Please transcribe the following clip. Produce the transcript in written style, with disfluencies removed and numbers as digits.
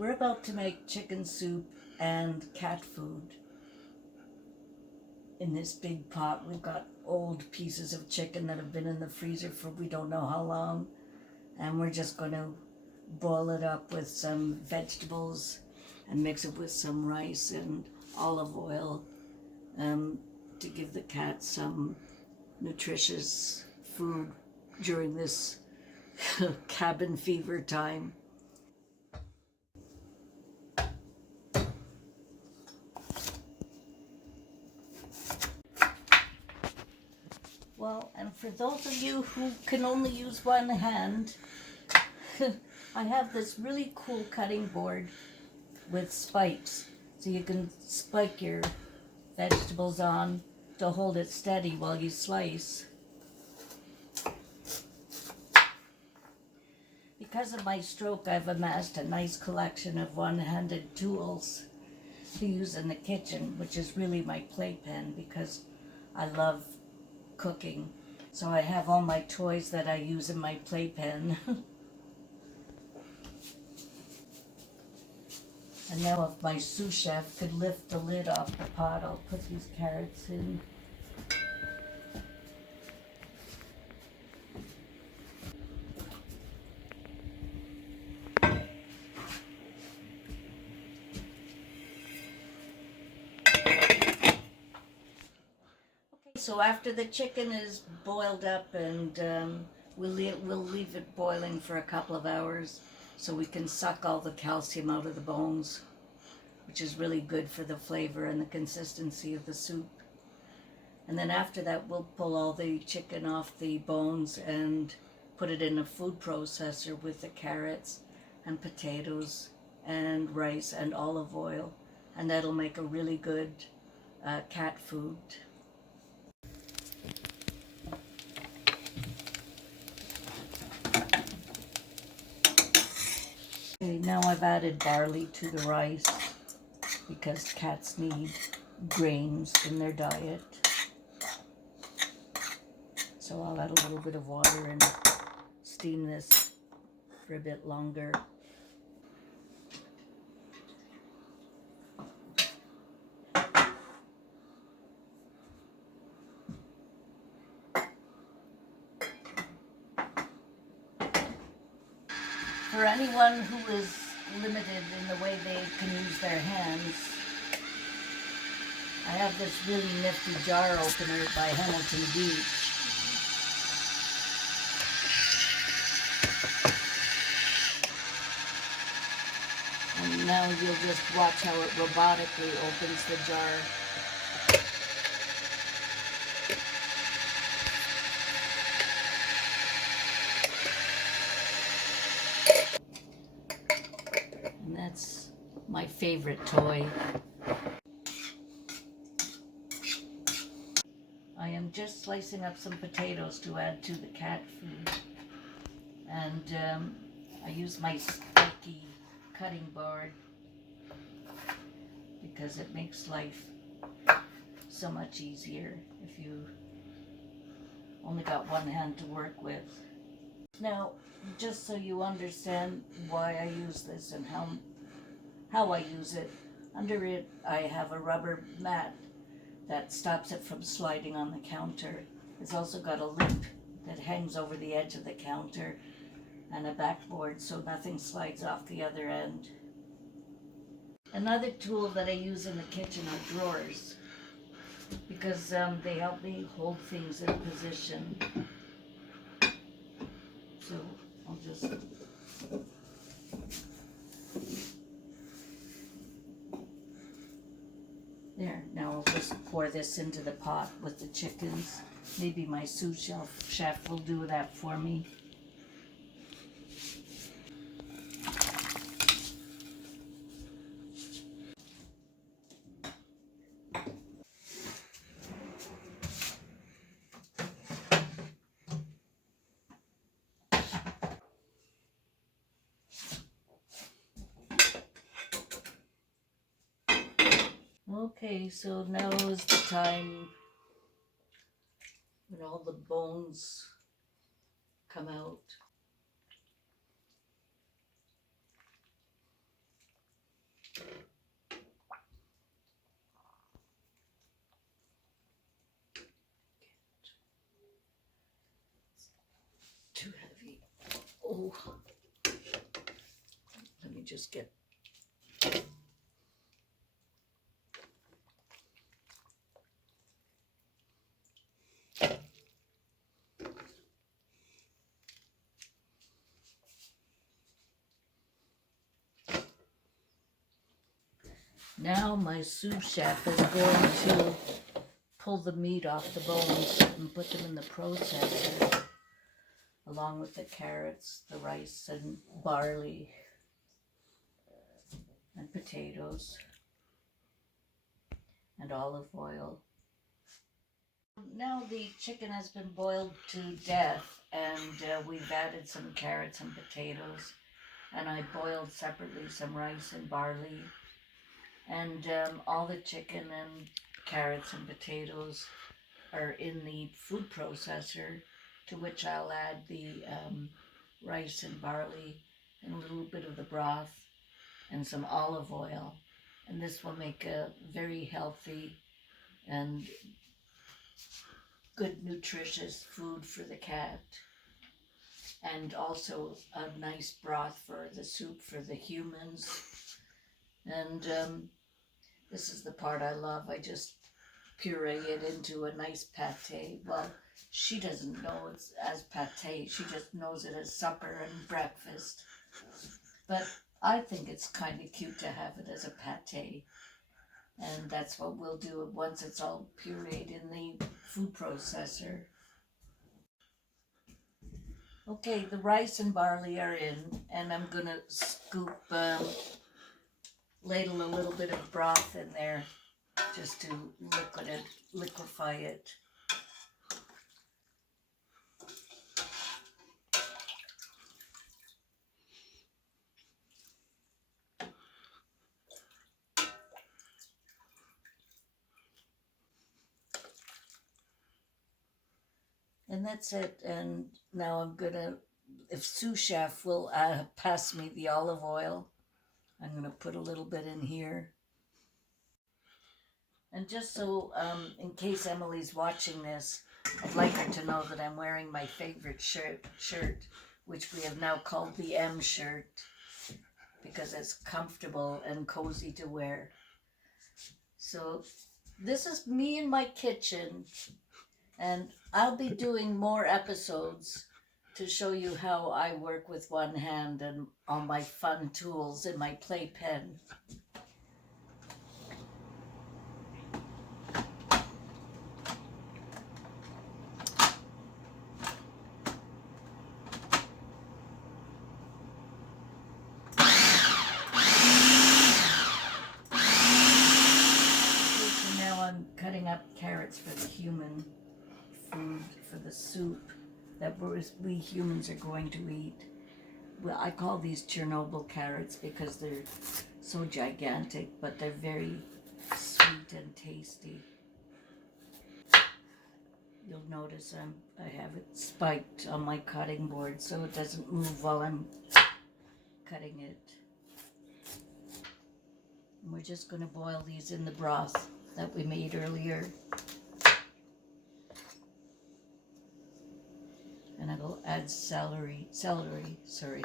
We're about to make chicken soup and cat food in this big pot. We've got old pieces of chicken that have been in the freezer for we don't know how long, and we're just going to boil it up with some vegetables and mix it with some rice and olive oil to give the cat some nutritious food during this cabin fever time. Well, and for those of you who can only use one hand, I have this really cool cutting board with spikes, so you can spike your vegetables on to hold it steady while you slice. Because of my stroke, I've amassed a nice collection of one-handed tools to use in the kitchen, which is really my playpen because I love cooking. So I have all my toys that I use in my playpen. And now if my sous chef could lift the lid off the pot, I'll put these carrots in. So after the chicken is boiled up, and we'll leave it boiling for a couple of hours so we can suck all the calcium out of the bones, which is really good for the flavor and the consistency of the soup. And then after that, we'll pull all the chicken off the bones and put it in a food processor with the carrots and potatoes and rice and olive oil, and that'll make a really good cat food. Okay, now I've added barley to the rice because cats need grains in their diet. So I'll add a little bit of water and steam this for a bit longer. For anyone who is limited in the way they can use their hands, I have this really nifty jar opener by Hamilton Beach. And now you'll just watch how it robotically opens the jar. And that's my favorite toy. I am just slicing up some potatoes to add to the cat food. And I use my spiky cutting board because it makes life so much easier if you only got one hand to work with. Now, just so you understand why I use this and how I use it, under it I have a rubber mat that stops it from sliding on the counter. It's also got a lip that hangs over the edge of the counter and a backboard so nothing slides off the other end. Another tool that I use in the kitchen are drawers because they help me hold things in position. So I'll just there. Now I'll just pour this into the pot with the chickens. Maybe my sous chef will do that for me. Okay, so now is the time when all the bones come out. So let me just get now my sous chef is going to pull the meat off the bones and put them in the processor along with the carrots, the rice and barley and potatoes and olive oil. Now the chicken has been boiled to death, and we've added some carrots and potatoes, and I boiled separately some rice and barley, and all the chicken and carrots and potatoes are in the food processor, to which I'll add the rice and barley and a little bit of the broth and some olive oil, and this will make a very healthy and good nutritious food for the cat, and also a nice broth for the soup for the humans. And this is the part I love. I just puree it into a nice pate. Well, she doesn't know it's as pate, she just knows it as supper and breakfast, but I think it's kind of cute to have it as a pate, and that's what we'll do once it's all pureed in the food processor. Okay, the rice and barley are in, and I'm gonna scoop, ladle a little bit of broth in there just to liquefy it. And that's it. And now I'm gonna, if sous chef will pass me the olive oil, I'm gonna put a little bit in here. And just so, in case Emily's watching this, I'd like her to know that I'm wearing my favorite shirt, which we have now called the M shirt, because it's comfortable and cozy to wear. So this is me in my kitchen, and I'll be doing more episodes to show you how I work with one hand and all my fun tools in my playpen. So now I'm cutting up carrots for the human food, for the soup that we humans are going to eat. Well, I call these Chernobyl carrots because they're so gigantic, but they're very sweet and tasty. You'll notice I have it spiked on my cutting board so it doesn't move while I'm cutting it. And we're just going to boil these in the broth that we made earlier. And I will add celery, sorry.